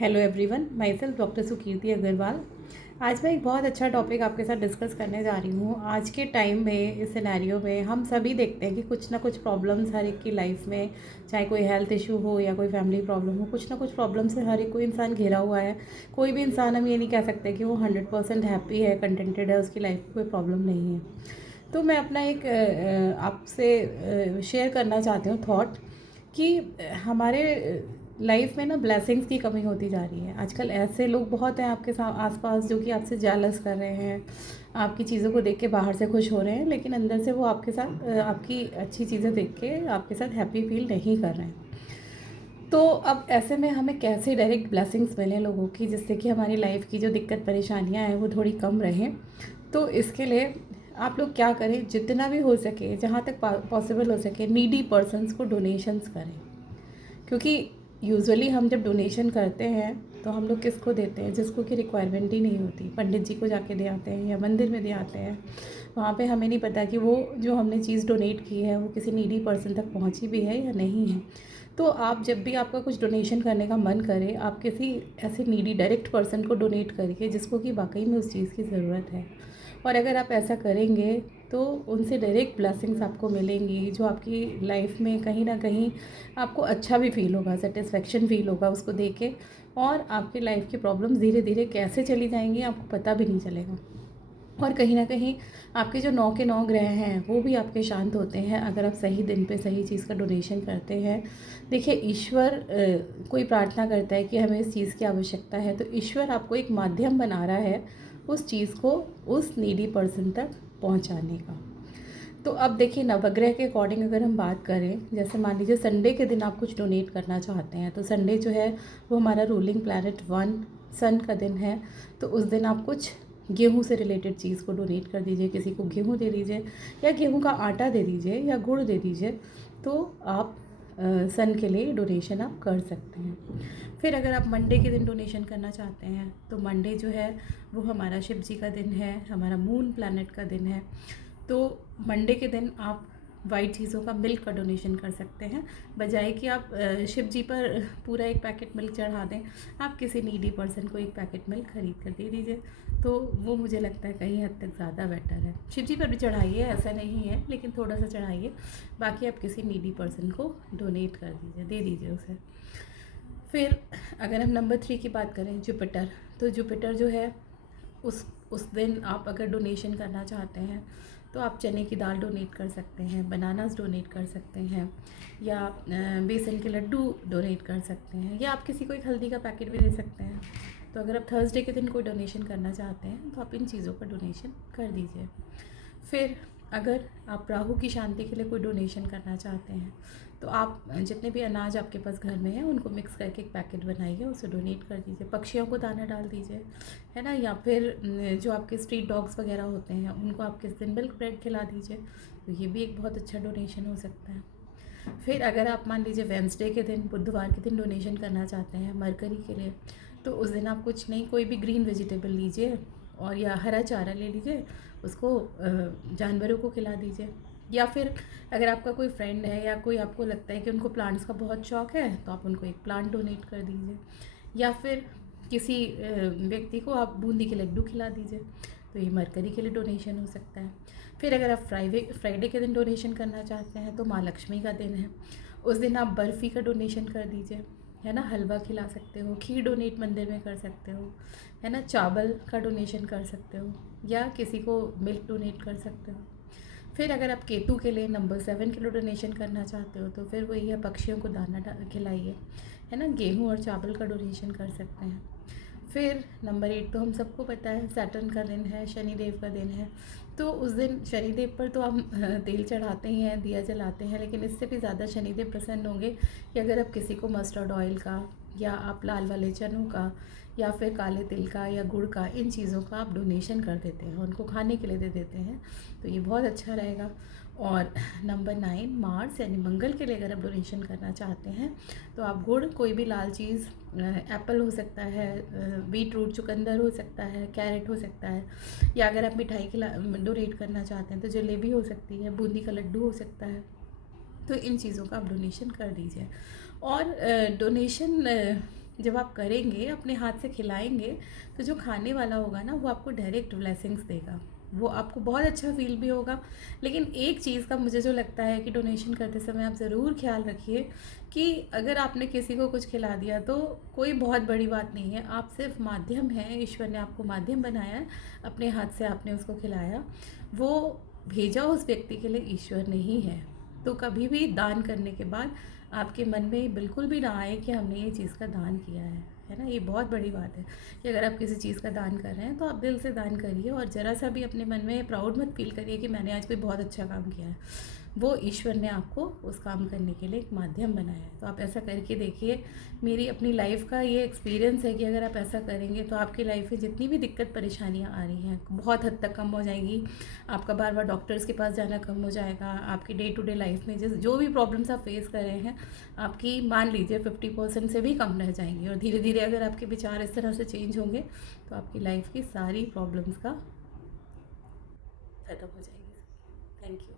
Hello everyone, my self doctor Sukirti Agrawal. आज मैं एक बहुत अच्छा टॉपिक आपके साथ डिस्कस करने जा रही हूँ। आज के टाइम में, इस सिनेरियो में हम सभी देखते हैं कि कुछ ना कुछ प्रॉब्लम्स हर एक की लाइफ में, चाहे कोई हेल्थ इशू हो या कोई फैमिली प्रॉब्लम हो, कुछ ना कुछ प्रॉब्लम से हर एक कोई इंसान घिरा हुआ है। कोई भी इंसान हम ये नहीं कह सकते कि वो 100% हैप्पी है, कंटेंटेड है, उसकी लाइफ में कोई प्रॉब्लम नहीं है। तो मैं अपना एक आपसे शेयर करना चाहती हूँ थॉट कि हमारे लाइफ में ना ब्लेसिंग्स की कमी होती जा रही है। आजकल ऐसे लोग बहुत हैं आपके आसपास जो कि आपसे जेलस कर रहे हैं, आपकी चीज़ों को देख के बाहर से खुश हो रहे हैं, लेकिन अंदर से वो आपके साथ आपकी अच्छी चीज़ें देख के आपके साथ हैप्पी फील नहीं कर रहे हैं। तो अब ऐसे में हमें कैसे डायरेक्ट ब्लेसिंग्स मिलें लोगों की, जिससे कि हमारी लाइफ की जो दिक्कत परेशानियां हैं वो थोड़ी कम रहें। तो इसके लिए आप लोग क्या करें, जितना भी हो सके, जहाँ तक पॉसिबल हो सके, नीडी पर्सन्स को डोनेशंस करें। क्योंकि यूजुअली हम जब डोनेशन करते हैं तो हम लोग किसको देते हैं, जिसको कि रिक्वायरमेंट ही नहीं होती। पंडित जी को जाके दे आते हैं या मंदिर में दे आते हैं। वहाँ पे हमें नहीं पता कि वो जो हमने चीज़ डोनेट की है वो किसी नीडी पर्सन तक पहुँची भी है या नहीं है। तो आप जब भी आपका कुछ डोनेशन करने का मन करे, आप किसी ऐसे नीडी डायरेक्ट पर्सन को डोनेट करिए जिसको कि वाकई में उस चीज़ की ज़रूरत है। और अगर आप ऐसा करेंगे तो उनसे डायरेक्ट ब्लेसिंग्स आपको मिलेंगी, जो आपकी लाइफ में कहीं ना कहीं आपको अच्छा भी फील होगा, सेटिस्फेक्शन फील होगा उसको देख के। और आपकी लाइफ की प्रॉब्लम्स धीरे धीरे कैसे चली जाएंगी आपको पता भी नहीं चलेगा। और कहीं ना कहीं आपके जो 9 के 9 ग्रह हैं वो भी आपके शांत होते हैं अगर आप सही दिन पे सही चीज़ का डोनेशन करते हैं। देखिए, ईश्वर कोई प्रार्थना करता है कि हमें इस चीज़ की आवश्यकता है, तो ईश्वर आपको एक माध्यम बना रहा है उस चीज़ को उस नीडी पर्सन तक पहुंचाने का। तो अब देखिए, नवग्रह के अकॉर्डिंग अगर हम बात करें, जैसे मान लीजिए संडे के दिन आप कुछ डोनेट करना चाहते हैं, तो संडे जो है वो हमारा रूलिंग प्लैनेट 1 सन का दिन है। तो उस दिन आप कुछ गेहूं से रिलेटेड चीज़ को डोनेट कर दीजिए, किसी को गेहूं दे दीजिए या गेहूं का आटा दे दीजिए या गुड़ दे दीजिए। तो आप सन के लिए डोनेशन आप कर सकते हैं। फिर अगर आप मंडे के दिन डोनेशन करना चाहते हैं, तो मंडे जो है वो हमारा शिव जी का दिन है, हमारा मून प्लैनेट का दिन है। तो मंडे के दिन आप वाइट चीज़ों का मिल्क का डोनेशन कर सकते हैं। बजाय कि आप शिव जी पर पूरा एक पैकेट मिल्क चढ़ा दें, आप किसी नीडी पर्सन को एक पैकेट मिल्क खरीद कर दे दीजिए। तो वो मुझे लगता है कहीं हद तक ज़्यादा बेटर है। शिव जी पर भी चढ़ाइए, ऐसा नहीं है, लेकिन थोड़ा सा चढ़ाइए। बाकी आप किसी नीडी पर्सन को डोनेट कर दीजिए, दे दीजिए उसे। फिर अगर हम नंबर 3 की बात करें, जुपिटर, तो जुपिटर जो है उस दिन आप अगर डोनेशन करना चाहते हैं तो आप चने की दाल डोनेट कर सकते हैं, बनानास डोनेट कर सकते हैं, या बेसन के लड्डू डोनेट कर सकते हैं, या आप किसी को एक हल्दी का पैकेट भी दे सकते हैं। तो अगर आप थर्सडे के दिन कोई डोनेशन करना चाहते हैं तो आप इन चीज़ों का डोनेशन कर दीजिए। फिर अगर आप राहु की शांति के लिए कोई डोनेशन करना चाहते हैं तो आप जितने भी अनाज आपके पास घर में है उनको मिक्स करके एक पैकेट बनाइए, उसे डोनेट कर दीजिए। पक्षियों को दाना डाल दीजिए, है ना। या फिर जो आपके स्ट्रीट डॉग्स वगैरह होते हैं उनको आप किस दिन मिल्क ब्रेड खिला दीजिए। तो ये भी एक बहुत अच्छा डोनेशन हो सकता है। फिर अगर आप मान लीजिए वेंसडे के दिन, बुधवार के दिन डोनेशन करना चाहते हैं मरकरी के लिए, तो उस दिन आप कुछ नहीं, कोई भी ग्रीन वेजिटेबल लीजिए और या हरा चारा ले लीजिए, उसको जानवरों को खिला दीजिए। या फिर अगर आपका कोई फ्रेंड है या कोई आपको लगता है कि उनको प्लांट्स का बहुत शौक़ है, तो आप उनको एक प्लांट डोनेट कर दीजिए। या फिर किसी व्यक्ति को आप बूंदी के लड्डू खिला दीजिए। तो ये मरकरी के लिए डोनेशन हो सकता है। फिर अगर आप फ्राइडे के दिन डोनेशन करना चाहते हैं तो माँ लक्ष्मी का दिन है, उस दिन आप बर्फ़ी का डोनेशन कर दीजिए, है ना। हलवा खिला सकते हो, खीर डोनेट मंदिर में कर सकते हो, है ना। चावल का डोनेशन कर सकते हो या किसी को मिल्क डोनेट कर सकते हो। फिर अगर आप केतु के लिए नंबर 7 किलो डोनेशन करना चाहते हो तो फिर वही है, पक्षियों को दाना खिलाइए, है ना। गेहूँ और चावल का डोनेशन कर सकते हैं। फिर नंबर 8 तो हम सबको पता है, सैटर्न का दिन है, शनिदेव का दिन है। तो उस दिन शनिदेव पर तो हम तेल चढ़ाते ही हैं, दिया जलाते हैं, लेकिन इससे भी ज़्यादा शनिदेव प्रसन्न होंगे कि अगर आप किसी को मस्टर्ड ऑयल का या आप लाल वाले चनों का या फिर काले तिल का या गुड़ का, इन चीज़ों का आप डोनेशन कर देते हैं, उनको खाने के लिए दे देते हैं। तो ये बहुत अच्छा रहेगा। और नंबर 9 मार्स यानी मंगल के लिए अगर आप डोनेशन करना चाहते हैं तो आप गुड़, कोई भी लाल चीज़, एप्पल हो सकता है, बीट रूट चुकंदर हो सकता है, कैरेट हो सकता है, या अगर आप मिठाई खिला डोनेट करना चाहते हैं तो जलेबी हो सकती है, बूंदी का लड्डू हो सकता है। तो इन चीज़ों का आप डोनेशन कर दीजिए। और डोनेशन जब आप करेंगे, अपने हाथ से खिलाएंगे, तो जो खाने वाला होगा ना वो आपको डायरेक्ट ब्लेसिंग्स देगा, वो आपको बहुत अच्छा फील भी होगा। लेकिन एक चीज़ का मुझे जो लगता है कि डोनेशन करते समय आप ज़रूर ख्याल रखिए कि अगर आपने किसी को कुछ खिला दिया तो कोई बहुत बड़ी बात नहीं है, आप सिर्फ माध्यम हैं, ईश्वर ने आपको माध्यम बनाया है, अपने हाथ से आपने उसको खिलाया, वो भेजा उस व्यक्ति के लिए ईश्वर ने ही है। तो कभी भी दान करने के बाद आपके मन में बिल्कुल भी ना आए कि हमने ये चीज़ का दान किया है ना। ये बहुत बड़ी बात है कि अगर आप किसी चीज़ का दान कर रहे हैं तो आप दिल से दान करिए, और ज़रा सा भी अपने मन में प्राउड मत फील करिए कि मैंने आज कोई बहुत अच्छा काम किया है। वो ईश्वर ने आपको उस काम करने के लिए एक माध्यम बनाया है। तो आप ऐसा करके देखिए। मेरी अपनी लाइफ का ये एक्सपीरियंस है कि अगर आप ऐसा करेंगे तो आपकी लाइफ में जितनी भी दिक्कत परेशानियाँ आ रही हैं बहुत हद तक कम हो जाएंगी। आपका बार बार डॉक्टर्स के पास जाना कम हो जाएगा। आपकी डे टू डे लाइफ में जो भी प्रॉब्लम्स आप फेस कर रहे हैं, आपकी मान लीजिए 50% से भी कम रह जाएंगी। और धीरे धीरे अगर आपके विचार इस तरह से चेंज होंगे तो आपकी लाइफ की सारी प्रॉब्लम्स का ख़त्म हो जाएगी। Thank you.